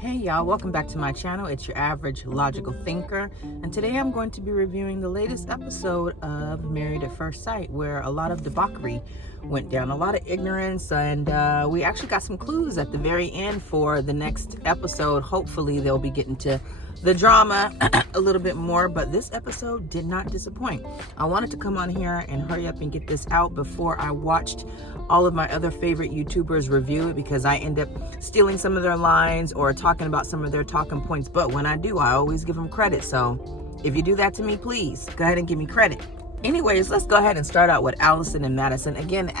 Hey y'all, welcome back to my channel. It's your average logical thinker, and today I'm going to be reviewing the latest episode of Married at First Sight, where a lot of debauchery went down, a lot of ignorance, and we actually got some clues at the very end for the next episode. Hopefully they'll be getting to the drama a little bit more, but this episode did not disappoint. I wanted to come on here and hurry up and get this out before I watched all of my other favorite YouTubers review it, because I end up stealing some of their lines or talking about some of their talking points. But when I do, I always give them credit. So if you do that to me, please go ahead and give me credit. Anyways, let's go ahead and start out with Allison and Madison. Again,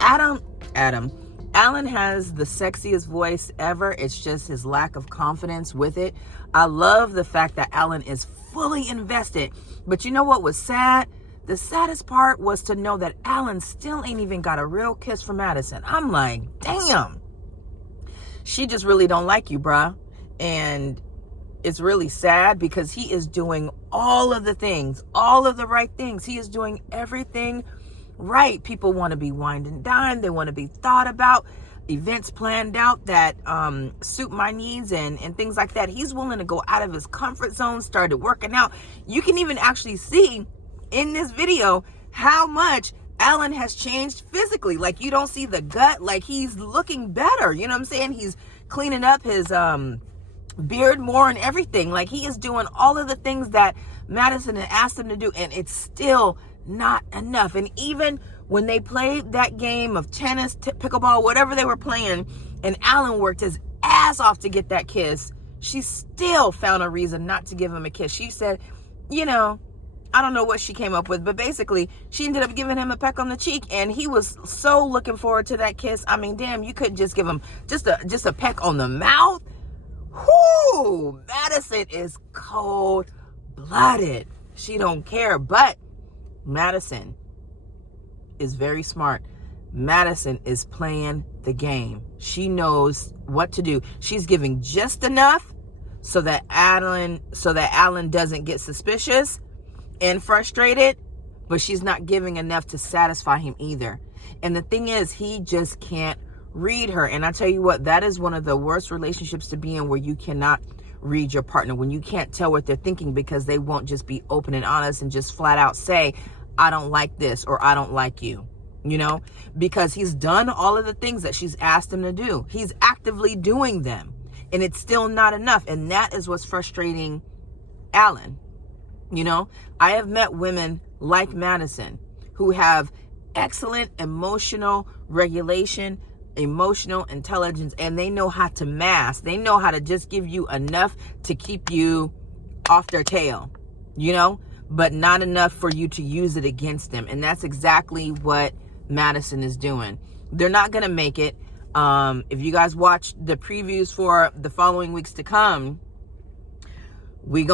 Alan has the sexiest voice ever. It's just his lack of confidence with it. I love the fact that Alan is fully invested. But you know what was sad? The saddest part was to know that Alan still ain't even got a real kiss from Madison. I'm like, damn. She just really don't like you, bruh. And it's really sad because he is doing all of the things, all of the right things. He is doing everything right. People want to be wined and dined. They want to be thought about. Events planned out that suit my needs and things like that. He's willing to go out of his comfort zone, started working out. You can even actually see in this video how much Alan has changed physically. Like, you don't see the gut. Like, he's looking better. You know what I'm saying? He's cleaning up his beard more and everything. Like, he is doing all of the things that Madison had asked him to do, and it's still not enough. And even when they played that game of tennis, pickleball, whatever they were playing, and Alan worked his ass off to get that kiss, she still found a reason not to give him a kiss. She said, you know, I don't know what she came up with, but basically she ended up giving him a peck on the cheek, and he was so looking forward to that kiss. I mean, damn, you couldn't just give him just a peck on the mouth? Whoo! Madison is cold-blooded. She don't care, but Madison is very smart. Madison is playing the game. She knows what to do. She's giving just enough so that Alan doesn't get suspicious and frustrated, but she's not giving enough to satisfy him either. And the thing is, he just can't read her. And I tell you what, that is one of the worst relationships to be in, where you cannot read your partner, when you can't tell what they're thinking, because they won't just be open and honest and just flat out say, I don't like this, or I don't like you, you know, because he's done all of the things that she's asked him to do. He's actively doing them, and it's still not enough. And that is what's frustrating Alan. You know, I have met women like Madison who have excellent emotional regulation, emotional intelligence, and they know how to mask. They know how to just give you enough to keep you off their tail, you know, but not enough for you to use it against them. And that's exactly what Madison is doing. They're not going to make it. If you guys watch the previews for the following weeks to come, we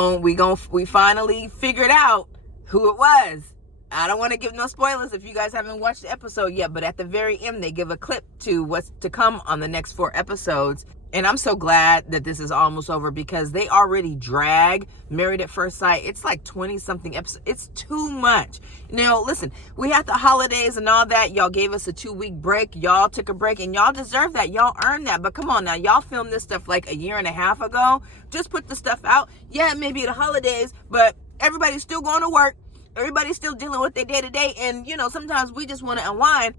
finally figured out who it was. I don't want to give no spoilers if you guys haven't watched the episode yet, but at the very end, they give a clip to what's to come on the next 4 episodes. And I'm so glad that this is almost over, because they already drag Married at First Sight. It's like 20-something episodes. It's too much. Now, listen, we had the holidays and all that. Y'all gave us a 2-week break. Y'all took a break, and y'all deserve that. Y'all earned that. But come on now. Y'all filmed this stuff like 1.5 years ago. Just put the stuff out. Yeah, maybe the holidays, but everybody's still going to work. Everybody's still dealing with their day-to-day. And, you know, sometimes we just want to unwind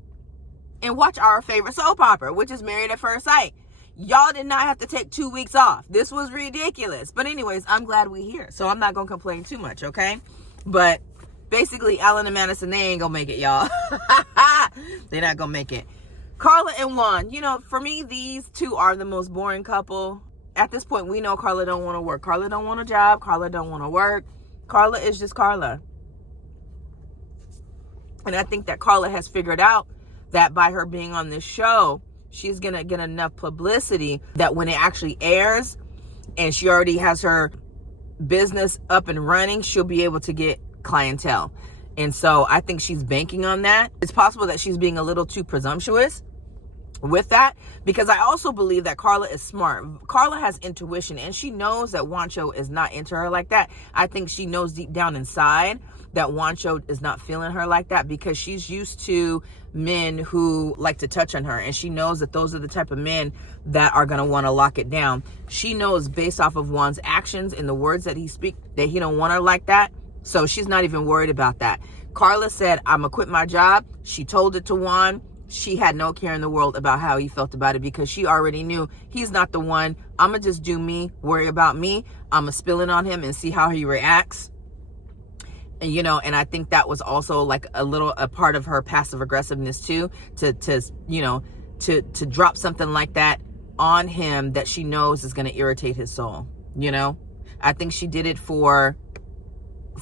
and watch our favorite soap opera, which is Married at First Sight. Y'all did not have to take 2 weeks off. This was ridiculous. But anyways, I'm glad we're here, so I'm not going to complain too much, okay? But basically, Alan and Madison, they ain't going to make it, y'all. They're not going to make it. Carla and Juan, you know, for me, these two are the most boring couple. At this point, we know Carla don't want to work. Carla don't want a job. Carla don't want to work. Carla is just Carla. And I think that Carla has figured out that by her being on this show, she's going to get enough publicity that when it actually airs and she already has her business up and running, she'll be able to get clientele. And so I think she's banking on that. It's possible that she's being a little too presumptuous with that, because I also believe that Karla is smart. Karla has intuition, and she knows that Juancho is not into her like that. I think she knows deep down inside that Juancho is not feeling her like that, because she's used to men who like to touch on her, and she knows that those are the type of men that are going to want to lock it down. She knows based off of Juan's actions and the words that he speaks that he don't want her like that, so she's not even worried about that. Karla said, I'm gonna quit my job. She told it to Juan. She had no care in the world about how he felt about it, because she already knew he's not the one. I'm going to just do me, worry about me. I'm going to spill it on him and see how he reacts. And, you know, and I think that was also like a part of her passive aggressiveness too, to drop something like that on him that she knows is going to irritate his soul. You know, I think she did it for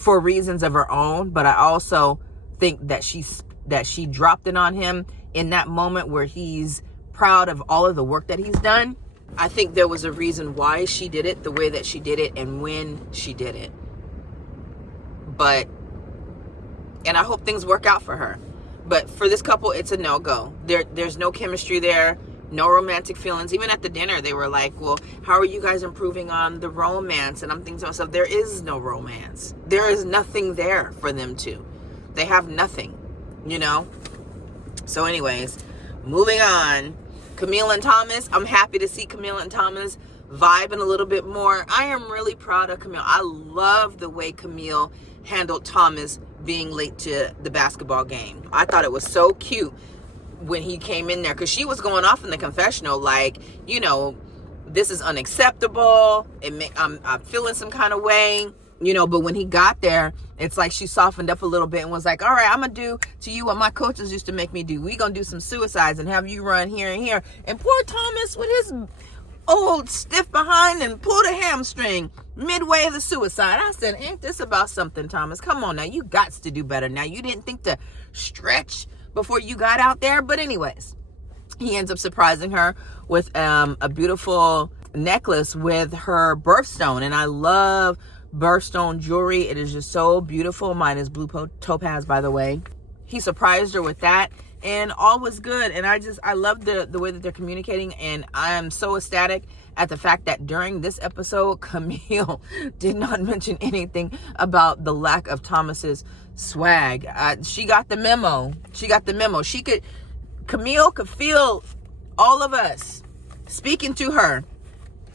reasons of her own, but I also think that she dropped it on him in that moment where he's proud of all of the work that he's done. I think there was a reason why she did it the way that she did it and when she did it. And I hope things work out for her. But for this couple, it's a no-go. There's no chemistry there, no romantic feelings. Even at the dinner, they were like, well, how are you guys improving on the romance? And I'm thinking to myself, there is no romance. There is nothing there for them two. They have nothing, you know? So anyways, moving on. Camille and Thomas. I'm happy to see Camille and Thomas vibing a little bit more. I am really proud of Camille. I love the way Camille handled Thomas being late to the basketball game. I thought it was so cute when he came in there, because she was going off in the confessional like, you know, this is unacceptable. I'm feeling some kind of way. You know, but when he got there, it's like she softened up a little bit and was like, all right, I'm going to do to you what my coaches used to make me do. We going to do some suicides and have you run here and here. And poor Thomas with his old stiff behind and pulled a hamstring midway of the suicide. I said, ain't this about something, Thomas? Come on now. You got to do better now. You didn't think to stretch before you got out there. But anyways, he ends up surprising her with a beautiful necklace with her birthstone. And I love birthstone jewelry. It is just so beautiful. Mine is blue topaz, by the way. He surprised her with that, and all was good. And I love the way that they're communicating, and I am so ecstatic at the fact that during this episode, Camille did not mention anything about the lack of Thomas's swag. She got the memo. Camille could feel all of us speaking to her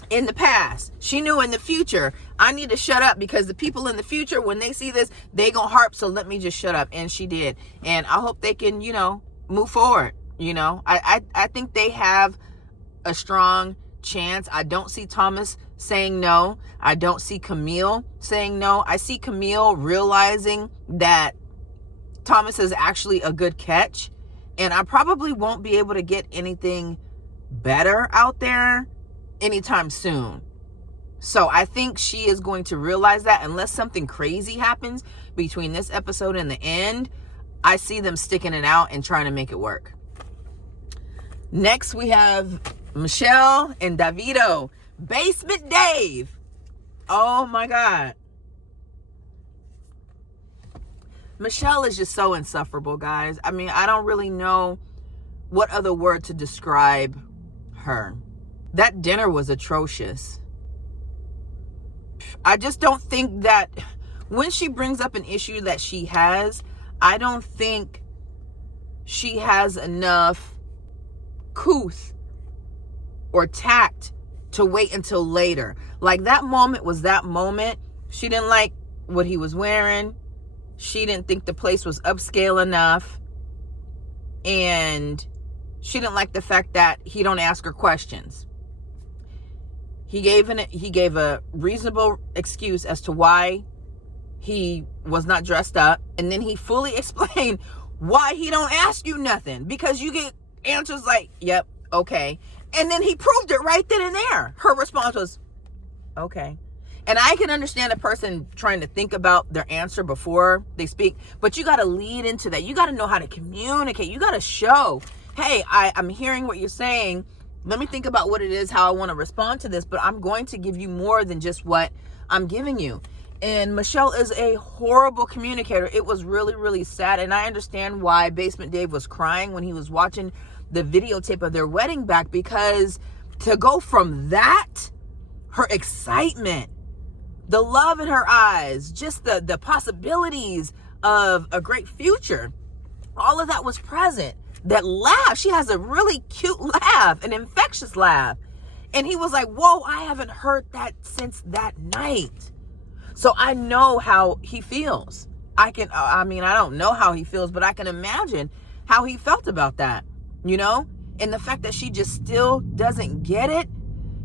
in the past. She knew in the future, I need to shut up, because the people in the future, when they see this, they gonna harp, so let me just shut up. And she did. And I hope they can, you know, move forward. You know, I think they have a strong chance. I don't see Thomas saying no. I don't see Camille saying no. I see Camille realizing that Thomas is actually a good catch, and I probably won't be able to get anything better out there anytime soon. So I think she is going to realize that unless something crazy happens between this episode and the end, I see them sticking it out and trying to make it work. Next, we have Michelle and Davido. Basement Dave. Oh my God. Michelle is just so insufferable, guys. I mean, I don't really know what other word to describe her. That dinner was atrocious. I just don't think that when she brings up an issue that she has, I don't think she has enough couth or tact to wait until later. Like, that moment was that moment. She didn't like what he was wearing. She didn't think the place was upscale enough. And she didn't like the fact that he don't ask her questions. He gave a reasonable excuse as to why he was not dressed up. And then he fully explained why he don't ask you nothing. Because you get answers like, yep, okay. And then he proved it right then and there. Her response was, okay. And I can understand a person trying to think about their answer before they speak. But you got to lead into that. You got to know how to communicate. You got to show, hey, I'm hearing what you're saying. Let me think about what it is, how I want to respond to this, but I'm going to give you more than just what I'm giving you. And Michelle is a horrible communicator. It was really, really sad. And I understand why Basement Dave was crying when he was watching the videotape of their wedding back, because to go from that, her excitement, the love in her eyes, just the possibilities of a great future, all of that was present. That laugh, she has a really cute laugh, an infectious laugh. And he was like, whoa, I haven't heard that since that night. So I know how he feels. I don't know how he feels, but I can imagine how he felt about that, you know? And the fact that she just still doesn't get it,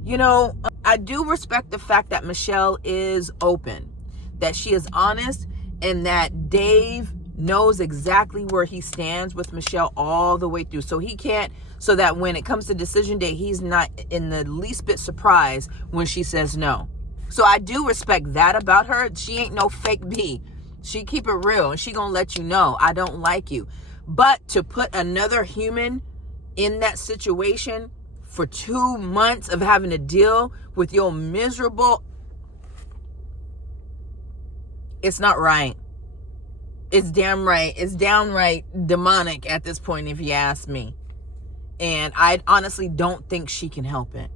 you know? I do respect the fact that Michelle is open, that she is honest, and that Dave knows exactly where he stands with Michelle all the way through. So that when it comes to decision day, he's not in the least bit surprised when she says no. So I do respect that about her. She ain't no fake B. She keep it real, and she gonna let you know, I don't like you. But to put another human in that situation for 2 months of having to deal with your miserable, it's not right. It's damn right. It's downright demonic at this point, if you ask me. And I honestly don't think she can help it.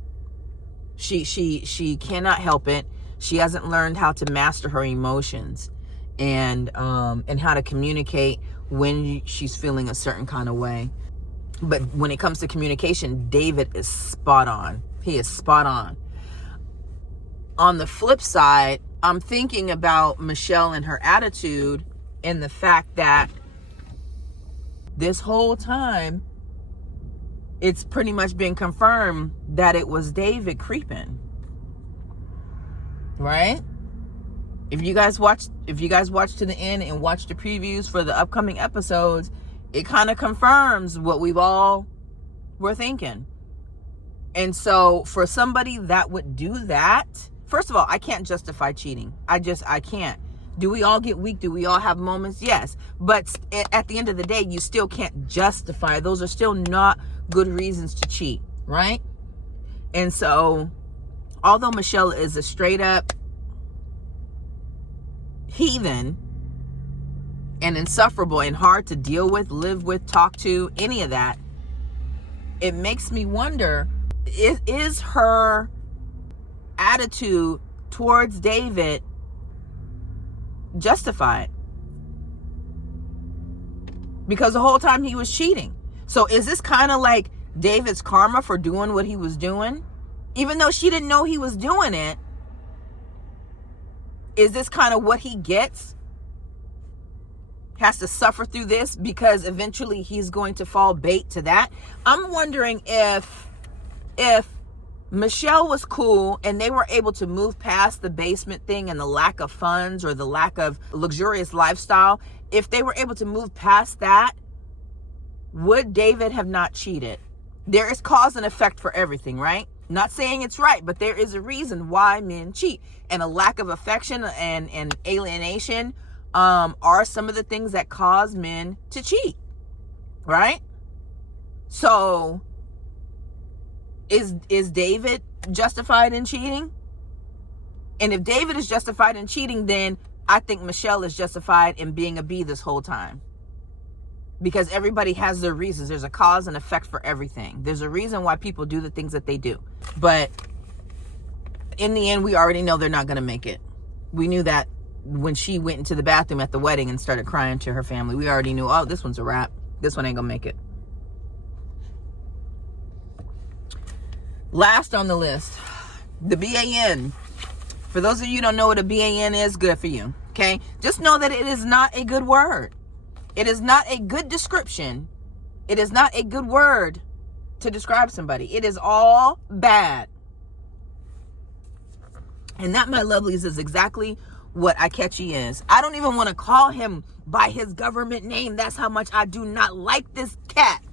She cannot help it. She hasn't learned how to master her emotions and how to communicate when she's feeling a certain kind of way. But when it comes to communication, David is spot on. He is spot on. On the flip side, I'm thinking about Michelle and her attitude, and the fact that this whole time, it's pretty much been confirmed that it was David creeping. Right? If you guys watch to the end and watch the previews for the upcoming episodes, it kind of confirms what we've all were thinking. And so for somebody that would do that, first of all, I can't justify cheating. I can't. Do we all get weak? Do we all have moments? Yes. But at the end of the day, you still can't justify. Those are still not good reasons to cheat, right? And so, although Michelle is a straight up heathen and insufferable and hard to deal with, live with, talk to, any of that, it makes me wonder, is her attitude towards David justified? Because the whole time he was cheating. So is this kind of like David's karma for doing what he was doing? Even though she didn't know he was doing it, is this kind of what he gets? Has to suffer through this because eventually he's going to fall bait to that. I'm wondering if Michelle was cool and they were able to move past the basement thing and the lack of funds or the lack of luxurious lifestyle. If they were able to move past that, would David have not cheated? There is cause and effect for everything, right? Not saying it's right, but there is a reason why men cheat. And a lack of affection and alienation are some of the things that cause men to cheat, right? So is David justified in cheating? And if David is justified in cheating, then I think Michelle is justified in being a bee this whole time. Because everybody has their reasons. There's a cause and effect for everything. There's a reason why people do the things that they do. But in the end, we already know they're not going to make it. We knew that when she went into the bathroom at the wedding and started crying to her family. We already knew, oh, this one's a wrap. This one ain't going to make it. Last on the list, the BAN. For those of you who don't know what a BAN is, good for you. Okay? Just know that it is not a good word. It is not a good description. It is not a good word to describe somebody. It is all bad. And that, my lovelies, is exactly what Ikechi is. I don't even want to call him by his government name. That's how much I do not like this cat.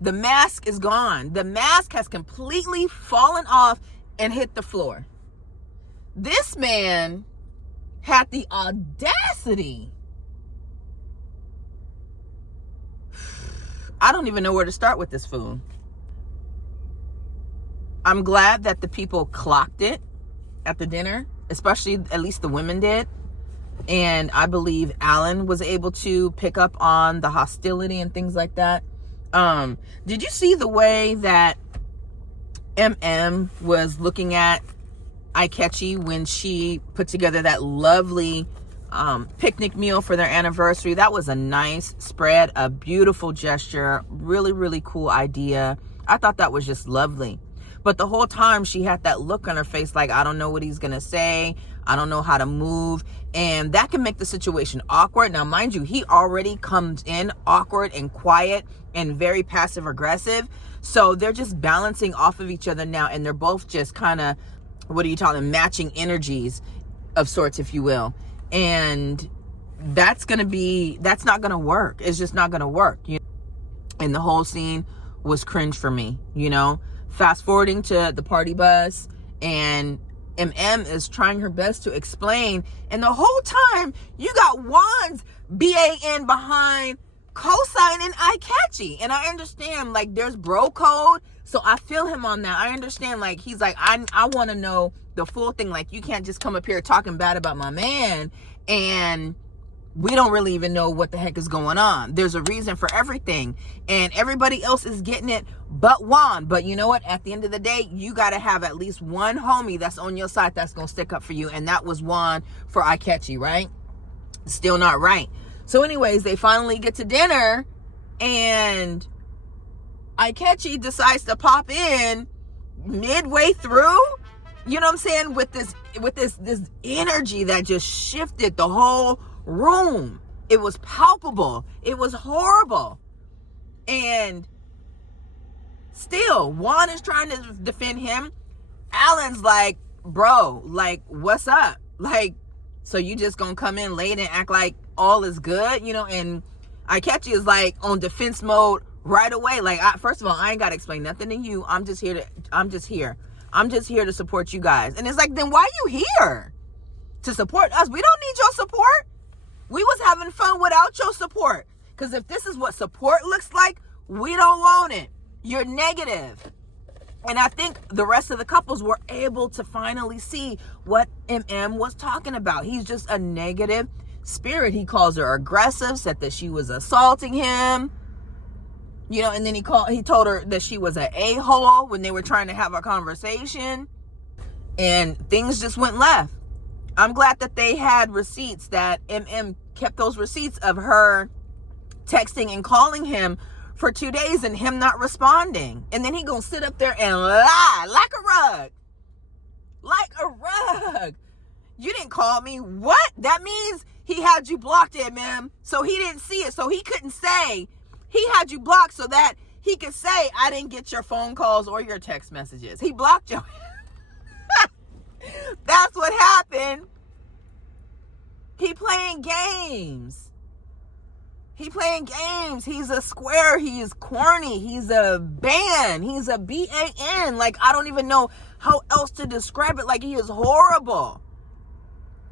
The mask is gone. The mask has completely fallen off and hit the floor. This man had the audacity. I don't even know where to start with this fool. I'm glad that the people clocked it at the dinner, especially at least the women did. And I believe Alan was able to pick up on the hostility and things like that. Did you see the way that Emem was looking at Ikechi when she put together that lovely picnic meal for their anniversary? That was a nice spread, a beautiful gesture, really, really cool idea. I thought that was just lovely. But the whole time she had that look on her face like, I don't know what he's gonna say, I don't know how to move, and that can make the situation awkward. Now, mind you, he already comes in awkward and quiet and very passive aggressive, so they're just balancing off of each other now, and they're both just kind of, what do you call them, matching energies of sorts, if you will. And that's not gonna work. It's just not gonna work, you know? And the whole scene was cringe for me, you know. Fast forwarding to the party bus, and Emem is trying her best to explain, and the whole time you got Juan's BAN behind co-signing Ikechi. And I understand, like, there's bro code, so I feel him on that. I understand, like, he's like, I want to know the full thing. Like, you can't just come up here talking bad about my man and we don't really even know what the heck is going on. There's a reason for everything, and everybody else is getting it but Juan. But you know what? At the end of the day, you got to have at least one homie that's on your side that's going to stick up for you, and that was Juan for Ikechi, right? Still not right. So anyways, they finally get to dinner, and Ikechi decides to pop in midway through, you know what I'm saying, with this energy that just shifted the whole room. It was palpable. It was horrible. And still, Juan is trying to defend him. Alan's like, bro, like, what's up? Like, so you just gonna come in late and act like all is good, you know? And Ikechi is like on defense mode right away. Like, first of all, I ain't gotta explain nothing to you. I'm just here to support you guys. And it's like, then why you here? To support us? We don't need your support. We was having fun without your support. Because if this is what support looks like, we don't want it. You're negative. And I think the rest of the couples were able to finally see what Emem was talking about. He's just a negative spirit. He calls her aggressive, said that she was assaulting him. You know, and then he told her that she was an a-hole when they were trying to have a conversation. And things just went left. I'm glad that they had receipts, that Emem kept those receipts of her texting and calling him for 2 days and him not responding. And then he gonna sit up there and lie like a rug. Like a rug. You didn't call me. What? That means he had you blocked, Emem. So he didn't see it. So he couldn't say he had you blocked so that he could say, I didn't get your phone calls or your text messages. He blocked you. That's what happened. He playing games. He's a square. He's corny. He's a ban. He's a BAN. Like, I don't even know how else to describe it. Like, he is horrible.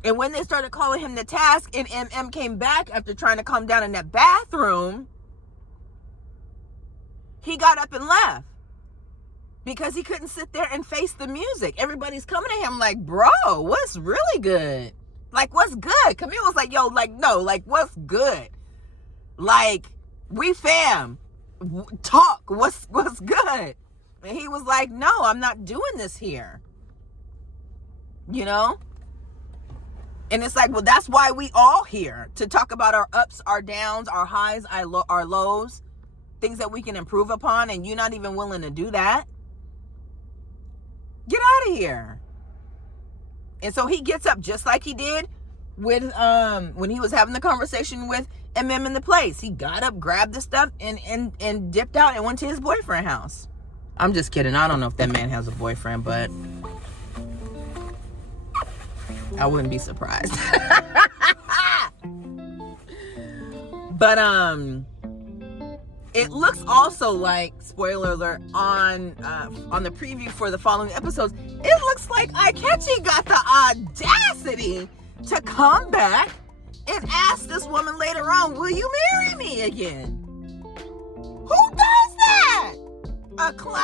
And when they started calling him to task, and Emem came back after trying to calm down in that bathroom, he got up and left. Because he couldn't sit there and face the music. Everybody's coming to him like, bro, what's really good? Like, what's good? Camille was like, yo, like, no, like, what's good? Like, we fam. Talk. What's good? And he was like, no, I'm not doing this here. You know? And it's like, well, that's why we all here. To talk about our ups, our downs, our highs, our lows. Things that we can improve upon. And you're not even willing to do that. Get out of here. And so he gets up just like he did with when he was having the conversation with Emem in the place. He got up, grabbed the stuff, and dipped out and went to his boyfriend's house. I'm just kidding. I don't know if that man has a boyfriend, but I wouldn't be surprised. But it looks also like, spoiler alert, on the preview for the following episodes, it looks like Ikechi got the audacity to come back and ask this woman later on, will you marry me again? Who does that? A clown